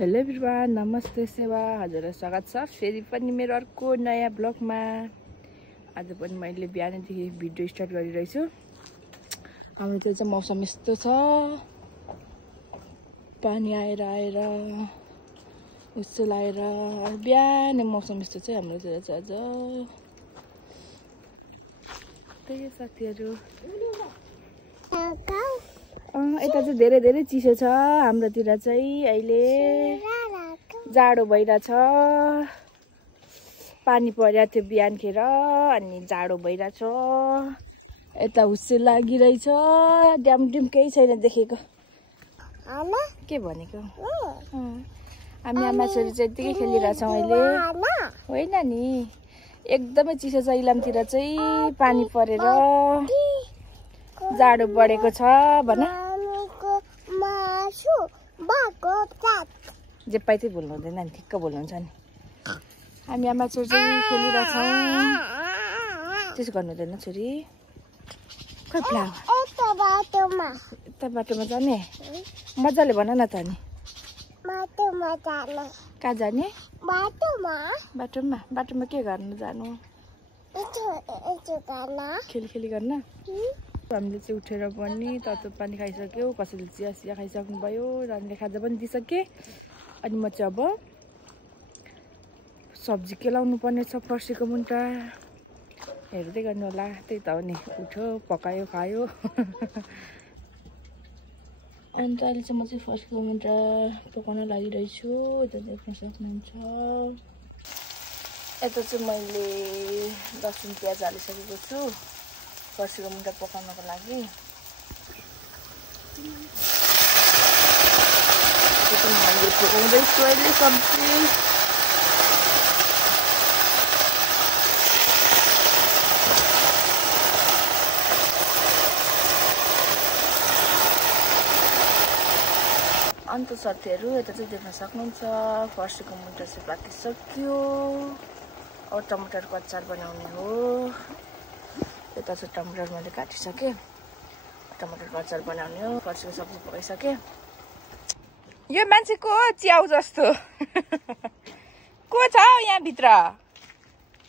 Hello everyone, नमस्ते सेवा, हजुरलाई स्वागत छ फेरि पनि मेरो अर्को नयाँ ब्लगमा। आज पनि मैले बिहानदेखि भिडियो स्टार्ट गरिरहेछु। हाम्रोतिर चाहिँ मौसम यस्तो छ, पानी आएर उसो लाएर बिहानै मौसम यस्तो छ हाम्रोतिर चाहिँ। आज त्यही साथीहरू यता चाहिँ धेरै चिसो छ। हाम्रोतिर चाहिँ अहिले जाडो भइरहेछ। पानी परिरहेको थियो बिहानखेर, अनि जाडो भइरहेछ। यता हुस्से लागिरहेछ। ड्याम केही छैन देखेको। के भनेको? हामी आमा छोरी चाहिँ यत्तिकै खेलिरहेछौँ अहिले। होइन नि, एकदमै चिसो छ। इलामतिर चाहिँ पानी परेर जाडो बढेको छ। भन जे पाइ चाहिँ बोल्नु हुँदैन नि, ठिक्क बोल्नुहुन्छ नि। हामी आमा छोरी चाहिँ खेलिरहेछौँ। त्यसो गर्नु हुँदैन छोरी। खोइ यता बाटोमा जाने? मजाले भन न त नि। कहाँ जाने? बाटोमा के गर्नु जानु? खेली गर्न। हामीले चाहिँ उठेर पनि तातो पानी खाइसक्यो, कसैले चिया खाइसक्नुभयो, हामीले खाजा पनि दिइसके। अनि म चाहिँ अब सब्जी केलाउनु पर्ने छ। फर्सीको मुन्टा हेर्दै गर्नु होला। त्यही त हो नि, उठ्यो पकायो खायो। अन्त अहिले चाहिँ म चाहिँ फर्सीको मुन्टा पकाउन लागिरहेछु। यता देख्न सक्नुहुन्छ। यता चाहिँ मैले लसुन प्याज हालिसकेको छु फर्सीको मुन्टा पकाउनको लागि। मैले पकाउँदैछु अहिले सब्जी। अन्त साथीहरू यता चाहिँ देख्न सक्नुहुन्छ फर्सीको मुन्टा चाहिँ पाकिसक्यो। अब टमाटरको अचार बनाउने हो। यता चाहिँ टमाटर मैले काटिसकेँ। टमाटरको अचार बनाउने हो। फर्सीको सब्जी पकाइसकेँ। यो मान्छे को च्याउ जस्तो को छ यहाँभित्र?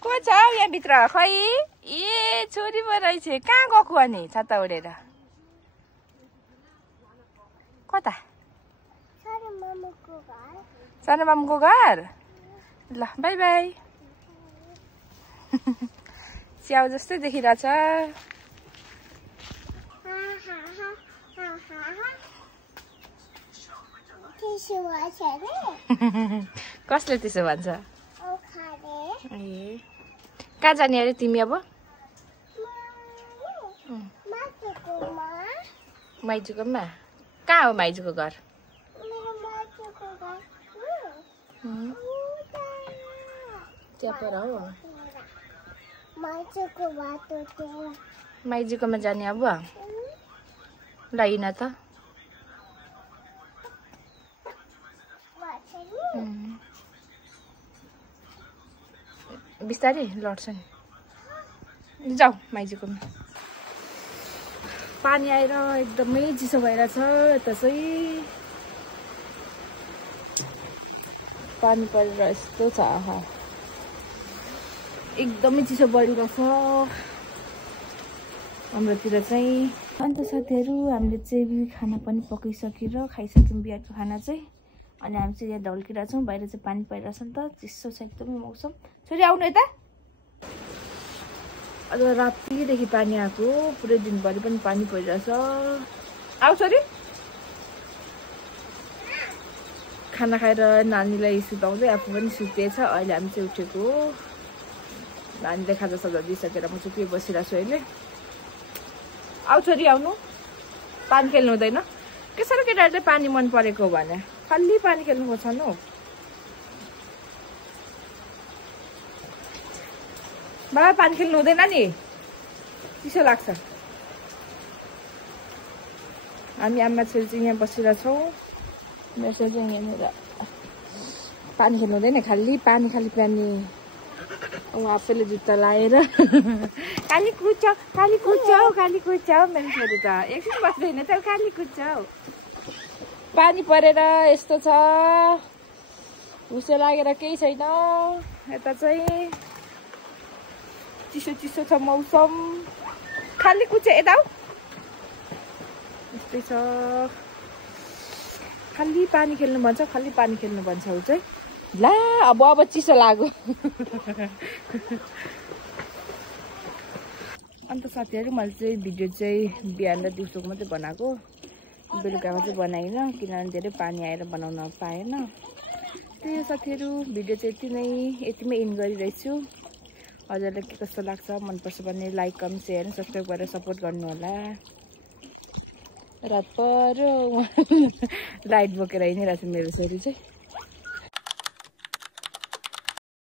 को छ यहाँभित्र? खै ए छोरी पो रहेछ। कहाँ गएको अनि छाता उडेर? कता? सानो मामुको घर। ल बाई बाई। च्याउ जस्तै देखिरहेछ। कसले त्यसो भन्छ? ए कहाँ जाने अरे तिमी अब? माइजूकोमा? कहाँ हो माइजूको घर? त्यहाँ पर हो। माइजूकोमा जाने अब? ल हिँड त। बिस्तारै लड्छ नि। जाऊ माइजूकोमा। पानी आएर एकदमै चिसो भइरहेछ। यता चाहिँ पानी परेर यस्तो छ। एकदमै चिसो बढिरहेछ हाम्रोतिर चाहिँ। अन्त साथीहरू हामीले चाहिँ खाना पनि पकाइसकेर खाइसक्यौँ बिहानको खाना चाहिँ। अनि हामी चाहिँ यहाँ ढल्किरहेछौँ। बाहिर चाहिँ पानी परिरहेछ नि त, चिसो छ एकदमै मौसम। छोरी आउनु यता। आज रातिदेखि पानी आएको, पुरै दिनभरि पनि पानी परिरहेछ। आऊ छोरी। खाना खाएर नानीलाई सुताउँदै आफू पनि सुतेछ। अहिले हामी चाहिँ उठेको। नानीले खाजा साजा दिइसकेर म चाहिँ के बसिरहेको छु अहिले। आऊ छोरी आउनु। पानी खेल्नु हुँदैन? के साह्रो केटाहरूले पानी मन परेको भने खालि पानी खेल्नु खोज्छन् हौ। बाबा पानी खेल्नु हुँदैन नि, चिसो लाग्छ। हामी आमा छोरी चाहिँ यहाँ बसिरहेछौँ। मेरो छोरी चाहिँ यहाँनिर। पानी खेल्नु हुँदैन, खालि पानी। अब आफैले जुत्ता लाएर काली कुद्छौ मेरो छोरी त एकछिन बस्दैन त। काली कुद्छौ। पानी परेर यस्तो छ। हुसे लागेर केही छैन। यता चाहिँ चिसो चिसो छ मौसम। खाली कुचे यता यस्तै छ। खाली पानी खेल्नु भन्छ, खाली पानी खेल्नु भन्छ उ चाहिँ। ला अब चिसो लाग्यो। अन्त साथीहरू मैले चाहिँ भिडियो चाहिँ बिहान र दिउँसोको मात्रै बनाएको, बेलुकामा चाहिँ बनाइनँ किनभने धेरै पानी आएर बनाउन पाएन। त्यही साथीहरू भिडियो चाहिँ यतिमै इन गरिरहेछु। हजुरलाई के कस्तो लाग्छ, मनपर्छ भने लाइक कमेन्ट सेयर र सब्सक्राइब गरेर सपोर्ट गर्नु होला। रात पऱ्यो लाइट बोकेर हिँडिरहेछ मेरो छोरी चाहिँ।